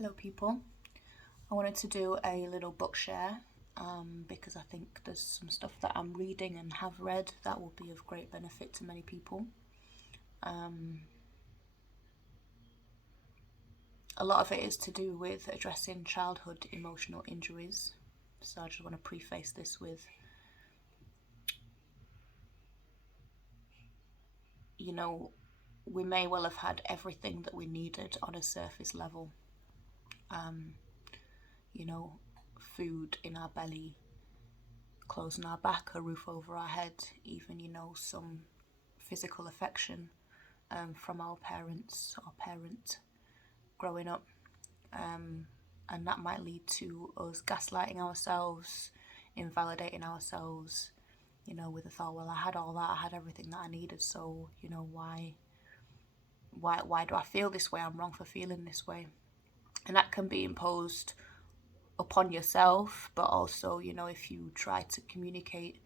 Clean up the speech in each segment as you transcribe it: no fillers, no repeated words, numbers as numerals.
Hello people, I wanted to do a little book share because I think there's some stuff that I'm reading and have read that will be of great benefit to many people. A lot of it is to do with addressing childhood emotional injuries, so I just want to preface this with, we may well have had everything that we needed on a surface level. Food in our belly, clothes on our back, a roof over our head, even, some physical affection from our parents or parent growing up. And that might lead to us gaslighting ourselves, invalidating ourselves, with the thought, well, I had all that, I had everything that I needed, so, why do I feel this way? I'm wrong for feeling this way. And that can be imposed upon yourself, but also, if you try to communicate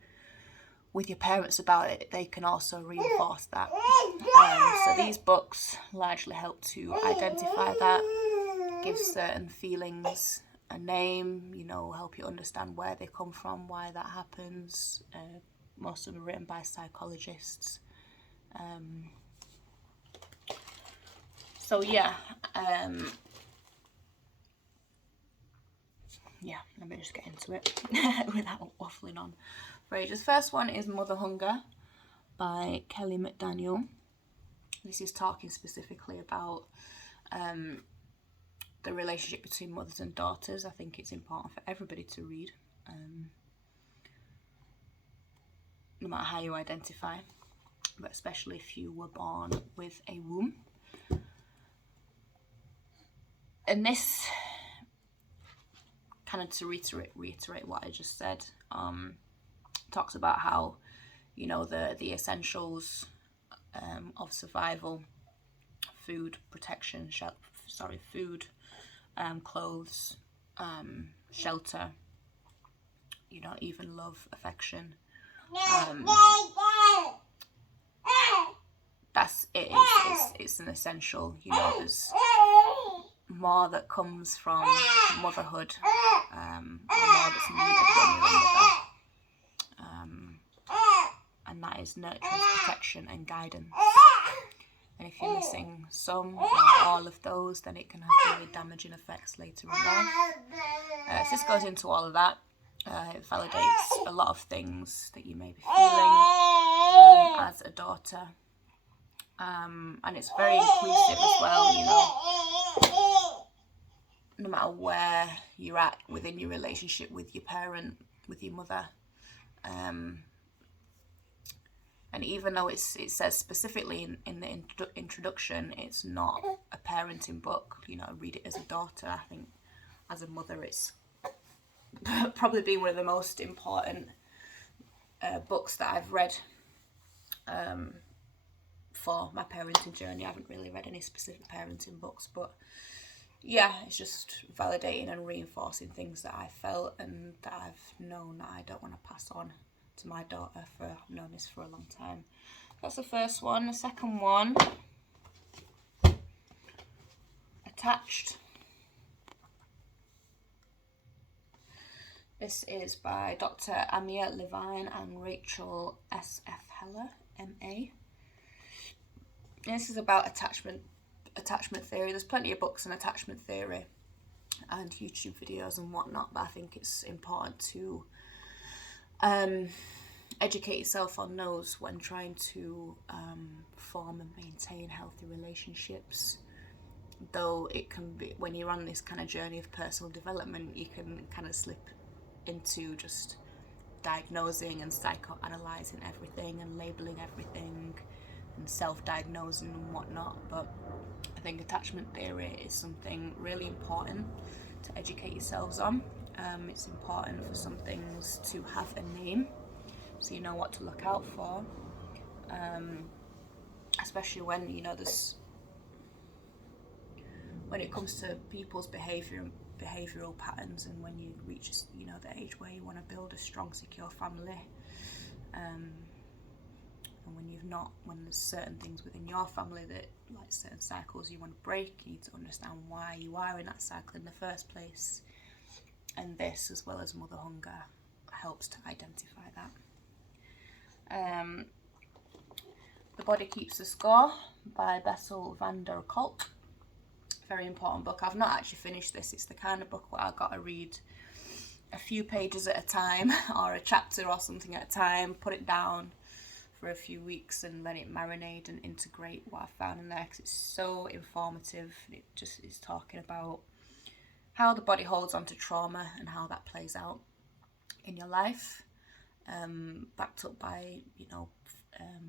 with your parents about it, they can also reinforce that. So these books largely help to identify that, give certain feelings a name, help you understand where they come from, why that happens. Most of them are written by psychologists. Let me just get into it without waffling on for ages. First one is Mother Hunger by Kelly McDaniel. This is talking specifically about the relationship between mothers and daughters. I think it's important for everybody to read, no matter how you identify, but especially if you were born with a womb. And this, kind of to reiterate what I just said, talks about how, the essentials of survival, food, protection, food, clothes, shelter, even love, affection. That's it. It's an essential. There's more that comes from motherhood, or more that's needed when you're a mother. And that is nurturance, protection, and guidance. And if you're missing some or all of those, then it can have really damaging effects later in life. So this goes into all of that. It validates a lot of things that you may be feeling as a daughter. And it's very inclusive as well, no matter where you're at within your relationship with your parent, with your mother. And even though it says specifically in the introduction, it's not a parenting book, read it as a daughter. I think as a mother, it's probably been one of the most important books that I've read for my parenting journey. I haven't really read any specific parenting books, but yeah, it's just validating and reinforcing things that I felt and that I've known that I don't want to pass on to my daughter. I've known this for a long time. That's the first one. The second one, Attached. This is by Dr. Amir, Levine and Rachel S.F. Holler, M.A. This is about attachment theory. There's plenty of books on attachment theory and YouTube videos and whatnot, but I think it's important to educate yourself on those when trying to form and maintain healthy relationships. Though it can be, when you're on this kind of journey of personal development, you can kind of slip into just diagnosing and psychoanalyzing everything and labeling everything and self-diagnosing and whatnot. But I think attachment theory is something really important to educate yourselves on. It's important for some things to have a name, so you know what to look out for, especially when when it comes to people's behavioural patterns, and when you reach the age where you want to build a strong, secure family. And when there's certain things within your family that, like certain cycles you want to break, you need to understand why you are in that cycle in the first place. And this, as well as mother hunger, helps to identify that. The Body Keeps the Score by Bessel van der Kolk. Very important book. I've not actually finished this. It's the kind of book where I've got to read a few pages at a time, or a chapter or something at a time, put it down for a few weeks and let it marinate and integrate what I found in there, because it's so informative. It just is talking about how the body holds on to trauma and how that plays out in your life, backed up by,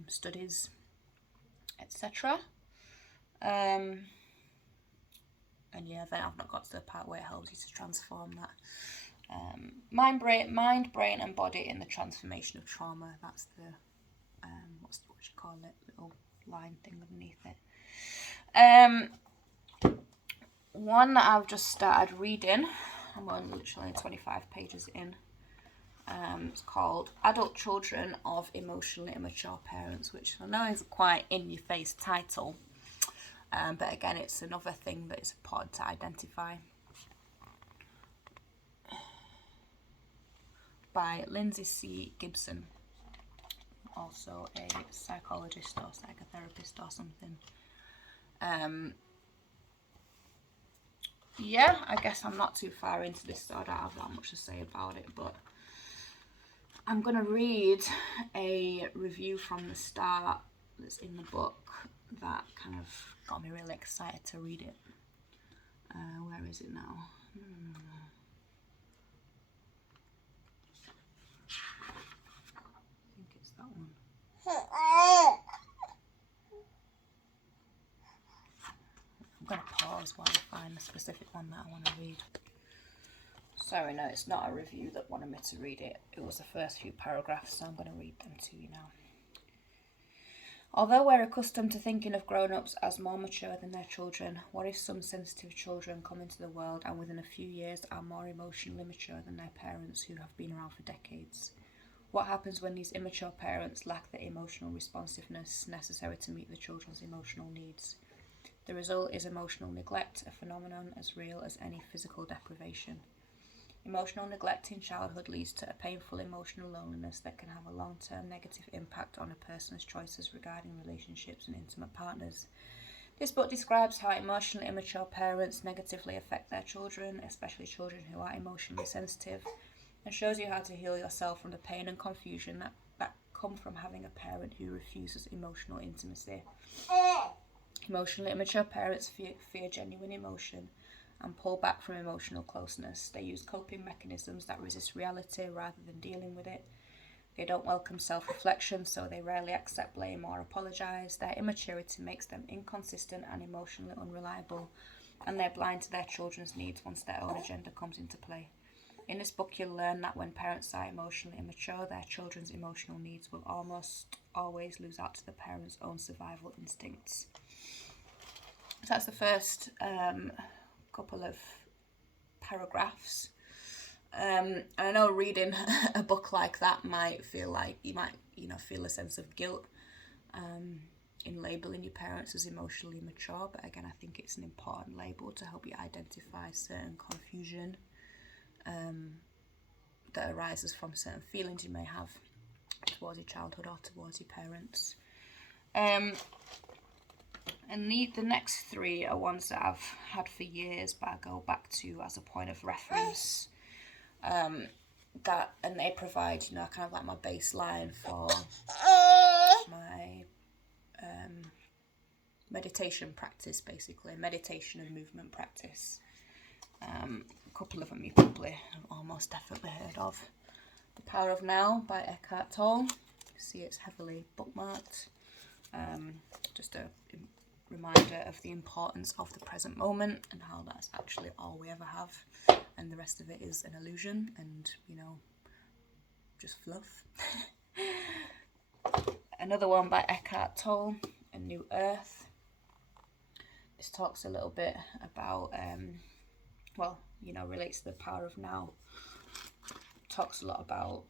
studies, etc. And yeah, then I've not got to the part where it helps you to transform that. Mind, brain and body in the transformation of trauma. That's the, what you call it, little line thing underneath it. One that I've just started reading, I'm on literally 25 pages in. It's called Adult Children of Emotionally Immature Parents, which I know is a quite in-your-face title, but again, it's another thing that is important to identify. By Lindsay C. Gibson, also a psychologist or psychotherapist or something. Yeah, I guess I'm not too far into this, so I don't have that much to say about it, but I'm going to read a review from the start that's in the book that kind of got me really excited to read it. Where is it now? I think it's that one. I'm going to pause while I find the specific one that I want to read. Sorry, no, it's not a review that wanted me to read it. It was the first few paragraphs, so I'm going to read them to you now. Although we're accustomed to thinking of grown-ups as more mature than their children, what if some sensitive children come into the world and within a few years are more emotionally mature than their parents who have been around for decades? What happens when these immature parents lack the emotional responsiveness necessary to meet the children's emotional needs? The result is emotional neglect, a phenomenon as real as any physical deprivation. Emotional neglect in childhood leads to a painful emotional loneliness that can have a long-term negative impact on a person's choices regarding relationships and intimate partners. This book describes how emotionally immature parents negatively affect their children, especially children who are emotionally sensitive, and shows you how to heal yourself from the pain and confusion that come from having a parent who refuses emotional intimacy. Emotionally immature parents fear genuine emotion and pull back from emotional closeness. They use coping mechanisms that resist reality rather than dealing with it. They don't welcome self-reflection, so they rarely accept blame or apologise. Their immaturity makes them inconsistent and emotionally unreliable, and they're blind to their children's needs once their own agenda comes into play. In this book, you'll learn that when parents are emotionally immature, their children's emotional needs will almost always lose out to the parents' own survival instincts. So that's the first couple of paragraphs. And I know reading a book like that might feel like you might, feel a sense of guilt in labelling your parents as emotionally mature. But again, I think it's an important label to help you identify certain confusion that arises from certain feelings you may have towards your childhood or towards your parents. And the next three are ones that I've had for years, but I go back to as a point of reference. And they provide, kind of like my baseline for my meditation practice, basically. Meditation and movement practice. A couple of them you probably have almost definitely heard of. The Power of Now by Eckhart Tolle. You see it's heavily bookmarked. Just a reminder of the importance of the present moment and how that's actually all we ever have, and the rest of it is an illusion and just fluff. Another one by Eckhart Tolle, A New Earth. This talks a little bit about relates to the power of now. Talks a lot about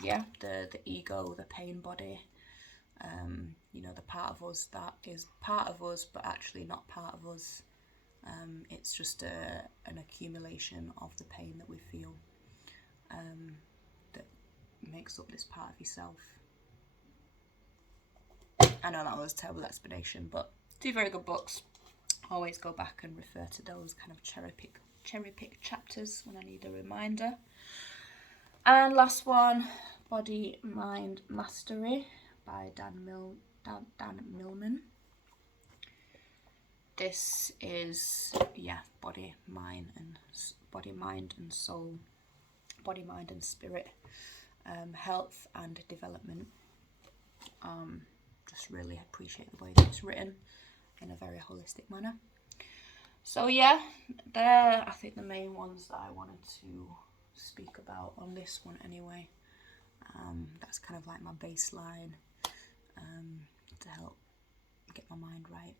yeah, the ego, the pain body, you know, the part of us that is part of us but actually not part of us. It's just an accumulation of the pain that we feel, that makes up this part of yourself. I know that was a terrible explanation, but 2 very good books. Always go back and refer to those kind of cherry pick chapters when I need a reminder. And last one, Body Mind Mastery by Dan Millman. This is, yeah, body, mind and soul, body, mind and spirit, health and development. Just really appreciate the way that it's written in a very holistic manner. So yeah, they're, I think, the main ones that I wanted to speak about on this one anyway. That's kind of like my baseline, to help get my mind right.